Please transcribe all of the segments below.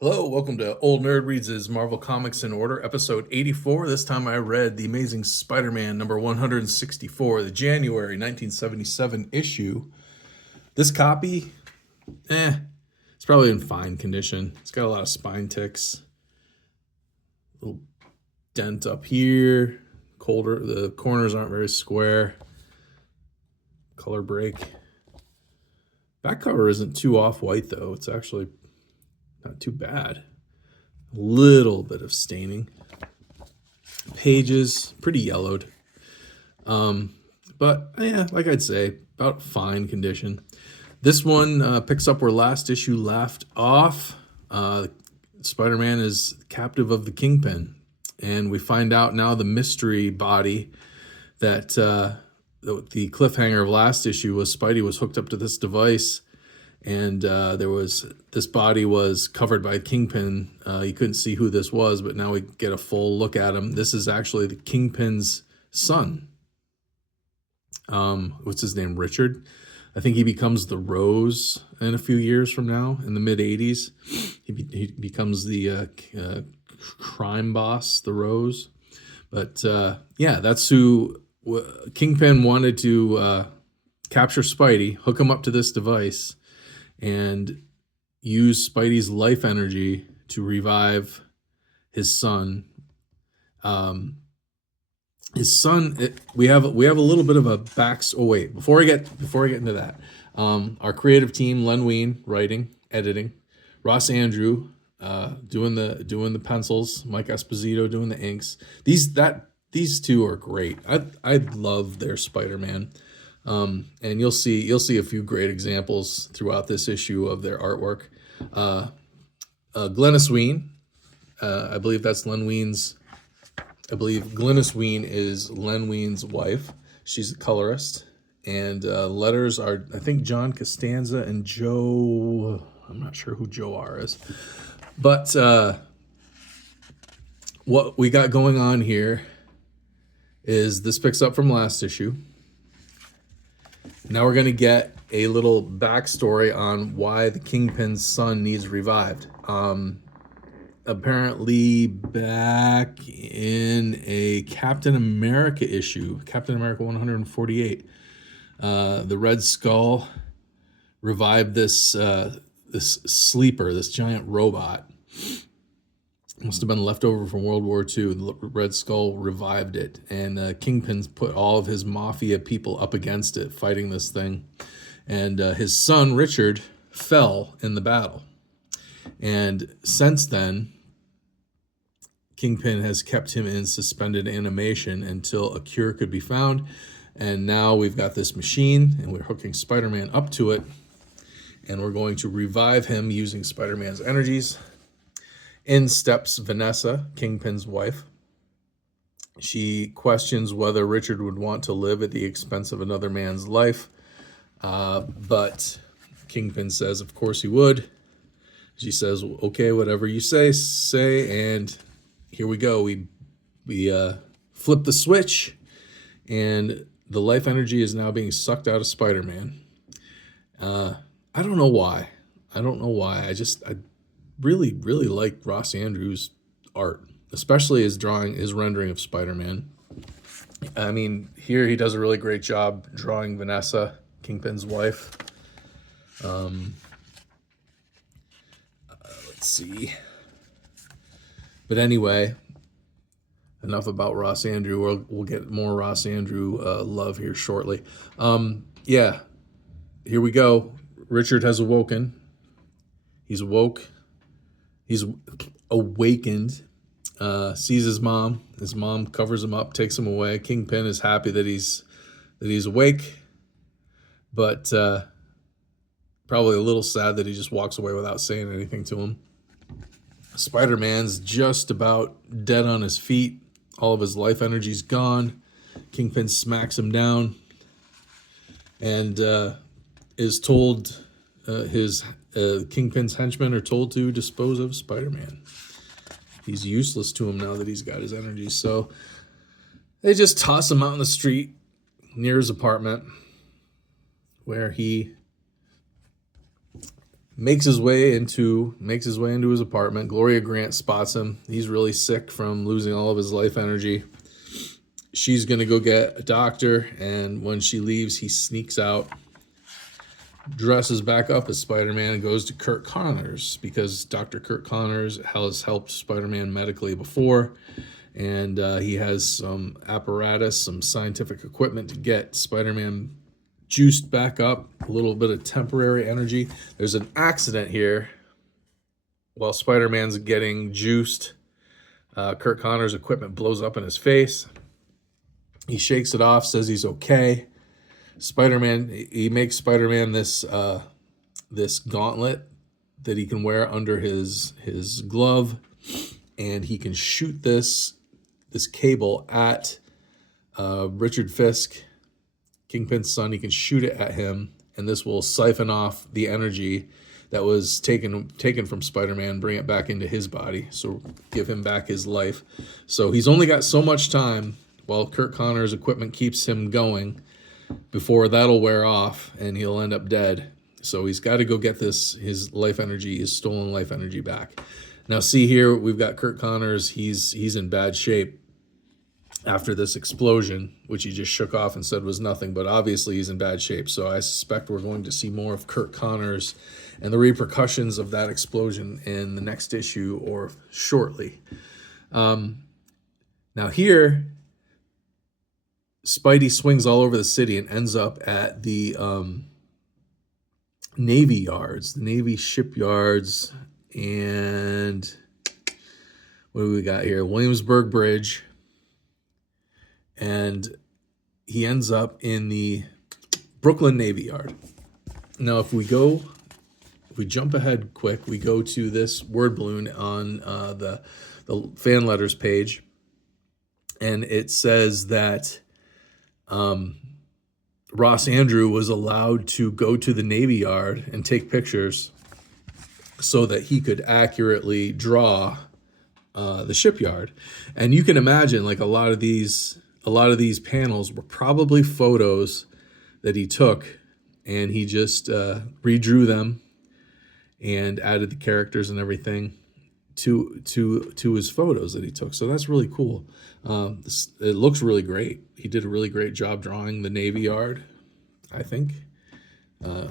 Hello, welcome to Old Nerd Reads' Marvel Comics in Order, episode 84. This time I read The Amazing Spider-Man number 164, the January 1977 issue. This copy, it's probably in fine condition. It's got a lot of spine ticks. Little dent up here. Colder, the corners aren't very square. Color break. Back cover isn't too off-white though. It's actually not too bad. A little bit of staining. Pages, pretty yellowed. But yeah, like I'd say, about fine condition. This one picks up where last issue left off. Spider-Man is captive of the Kingpin. And we find out now the mystery body that the cliffhanger of last issue was Spidey was hooked up to this device. And this body was covered by Kingpin. You couldn't see who this was, but now we get a full look at him. This is actually the Kingpin's son. What's his name? Richard. I think he becomes the Rose in a few years from now, in the mid-'80s. He becomes the crime boss, the Rose. But yeah, that's who Kingpin wanted to capture Spidey, hook him up to this device, and use Spidey's life energy to revive his son. We have a little bit of a before I get into that, our creative team: Len Wein writing, editing, Ross Andrew doing the pencils, Mike Esposito doing the inks. These two are great. I love their Spider-Man. And you'll see a few great examples throughout this issue of their artwork. Glennis Wein, I believe that's Len Wein's. I believe Glennis Wein is Len Wein's wife. She's a colorist, and letters are, I think, John Costanza and Joe. I'm not sure who Joe R is, but what we got going on here is this picks up from last issue. Now we're going to get a little backstory on why the Kingpin's son needs revived. Apparently back in a Captain America issue, Captain America 148, the Red Skull revived this sleeper, this giant robot. Must have been left over from World War II. The Red Skull revived it, and Kingpin's put all of his mafia people up against it, fighting this thing. And his son, Richard, fell in the battle. And since then, Kingpin has kept him in suspended animation until a cure could be found. And now we've got this machine, and we're hooking Spider-Man up to it, and we're going to revive him using Spider-Man's energies. In steps Vanessa, Kingpin's wife. She questions whether Richard would want to live at the expense of another man's life. But Kingpin says, of course he would. She says, okay, whatever you say, and here we go. We flip the switch, and the life energy is now being sucked out of Spider-Man. I don't know why. I really like Ross Andrews' art, especially his rendering of Spider-Man. I mean, here he does a really great job drawing Vanessa, Kingpin's wife. Let's see. But anyway, enough about Ross Andrew. We'll get more Ross Andrew love here shortly. Yeah, here we go. Richard has awoken. He's woke. He's awakened, sees his mom. His mom covers him up, takes him away. Kingpin is happy that he's awake, but probably a little sad that he just walks away without saying anything to him. Spider-Man's just about dead on his feet. All of his life energy's gone. Kingpin smacks him down and is told Kingpin's henchmen are told to dispose of Spider-Man. He's useless to him now that he's got his energy. So they just toss him out in the street near his apartment, where he makes his way into his apartment. Gloria Grant spots him. He's really sick from losing all of his life energy. She's gonna go get a doctor, and when she leaves, he sneaks out, dresses back up as Spider-Man, and goes to Kurt Connors because Dr. Kurt Connors has helped Spider-Man medically before, and he has some apparatus, some scientific equipment to get Spider-Man juiced back up, a little bit of temporary energy. There's an accident here. While Spider-Man's getting juiced, Kurt Connors' equipment blows up in his face. He shakes it off, says he's okay. He makes Spider-Man this gauntlet that he can wear under his glove, and he can shoot this cable at Richard Fisk, Kingpin's son. He can shoot it at him, and this will siphon off the energy that was taken from Spider-Man, bring it back into his body, so give him back his life. So he's only got so much time while Kurt Connors' equipment keeps him going before that'll wear off and he'll end up dead. So he's got to go get his life energy, his stolen life energy back. Now see here, we've got Kurt Connors. He's in bad shape after this explosion, which he just shook off and said was nothing, but obviously he's in bad shape. So I suspect we're going to see more of Kurt Connors and the repercussions of that explosion in the next issue or shortly. Now here, Spidey swings all over the city and ends up at the Navy yards, the Navy shipyards, and what do we got here? Williamsburg Bridge. And he ends up in the Brooklyn Navy Yard. Now, if we jump ahead quick, we go to this word balloon on the fan letters page, and it says that Ross Andru was allowed to go to the Navy Yard and take pictures so that he could accurately draw the shipyard. And you can imagine, like, a lot of these panels were probably photos that he took, and he just redrew them and added the characters and everything to his photos that he took. So that's really cool. It looks really great. He did a really great job drawing the Navy Yard, I think.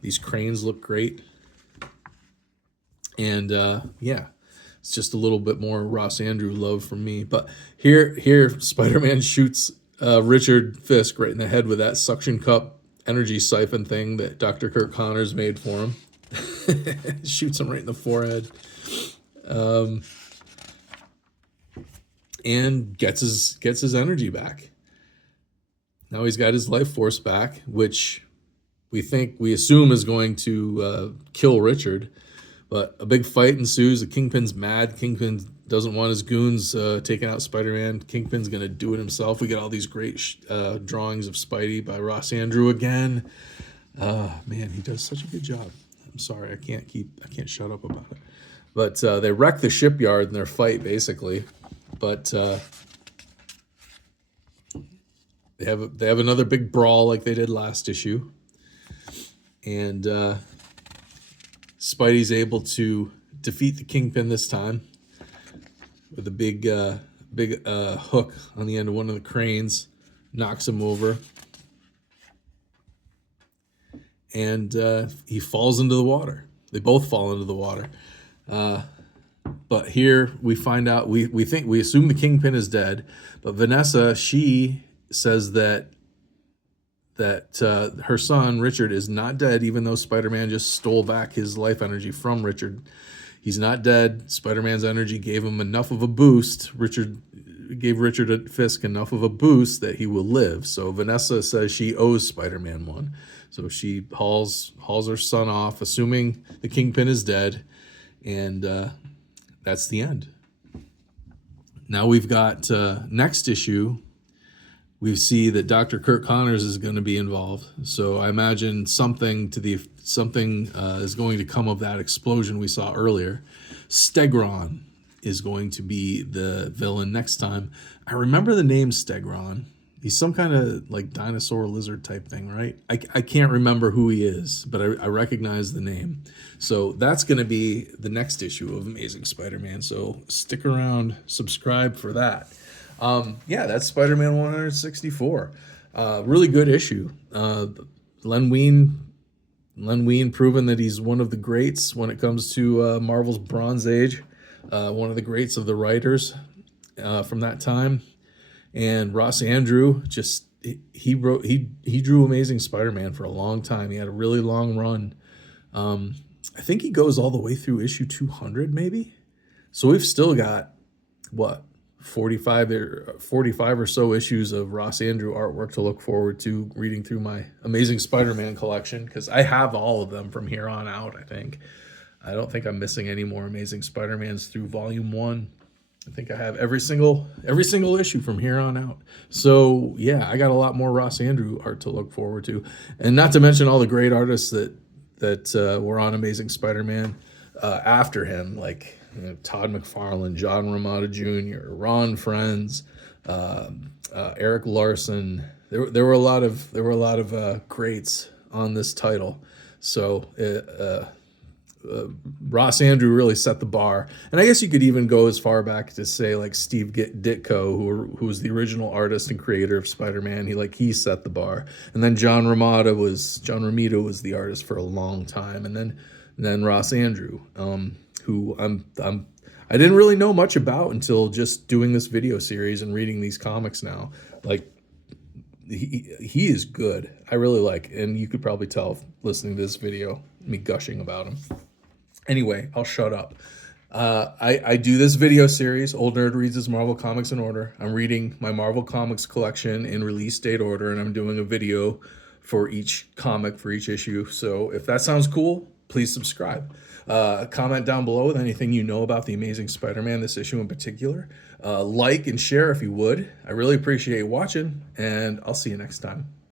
These cranes look great. And yeah, it's just a little bit more Ross Andru love from me. But here Spider-Man shoots Richard Fisk right in the head with that suction cup energy siphon thing that Dr. Kurt Connors made for him. Shoots him right in the forehead. And gets his energy back. Now he's got his life force back, which we assume is going to kill Richard. But a big fight ensues. The Kingpin's mad. Kingpin doesn't want his goons taking out Spider-Man. Kingpin's going to do it himself. We got all these great drawings of Spidey by Ross Andru again. Man, he does such a good job. I'm sorry, I can't shut up about it. But they wreck the shipyard in their fight, basically. But they have another big brawl like they did last issue. And Spidey's able to defeat the Kingpin this time with a big hook on the end of one of the cranes, knocks him over, and he falls into the water. They both fall into the water. But here we find out, we assume the Kingpin is dead, but Vanessa, she says that her son, Richard, is not dead, even though Spider-Man just stole back his life energy from Richard. He's not dead. Spider-Man's energy gave him enough of a boost. Gave Richard Fisk enough of a boost that he will live. So Vanessa says she owes Spider-Man one. So she hauls her son off, assuming the Kingpin is dead, and that's the end. Now we've got next issue. We see that Dr. Kurt Connors is going to be involved. So I imagine something is going to come of that explosion we saw earlier. Stegron is going to be the villain next time. I remember the name Stegron. He's some kind of like dinosaur lizard type thing, right? I can't remember who he is, but I recognize the name. So that's going to be the next issue of Amazing Spider-Man. So stick around, subscribe for that. Yeah, that's Spider-Man 164. Really good issue. Len Wein proven that he's one of the greats when it comes to Marvel's Bronze Age. One of the greats of the writers from that time. And Ross Andrew he drew Amazing Spider-Man for a long time. He had a really long run. I think he goes all the way through issue 200 maybe. So we've still got what 45 or so issues of Ross Andrew artwork to look forward to reading through my Amazing Spider-Man collection, because I have all of them from here on out. I don't think I'm missing any more Amazing Spider-Mans through volume 1. I think I have every single issue from here on out. So yeah, I got a lot more Ross Andrew art to look forward to, and not to mention all the great artists that were on Amazing Spider-Man after him, like Todd McFarlane, John Romita Jr., Ron Frenz, Eric Larson. There were a lot of greats on this title. So Ross Andrew really set the bar, and I guess you could even go as far back to say like Steve Ditko, who was the original artist and creator of Spider-Man. He set the bar, and then John Romita was the artist for a long time, and then Ross Andrew, who I didn't really know much about until just doing this video series and reading these comics now. Like he is good. I really like, and you could probably tell listening to this video, me gushing about him. Anyway, I'll shut up. I do this video series, Old Nerd Reads His Marvel Comics in Order. I'm reading my Marvel Comics collection in release date order, and I'm doing a video for each comic, for each issue. So if that sounds cool, please subscribe. Comment down below with anything you know about the Amazing Spider-Man, this issue in particular. Like and share if you would. I really appreciate watching, and I'll see you next time.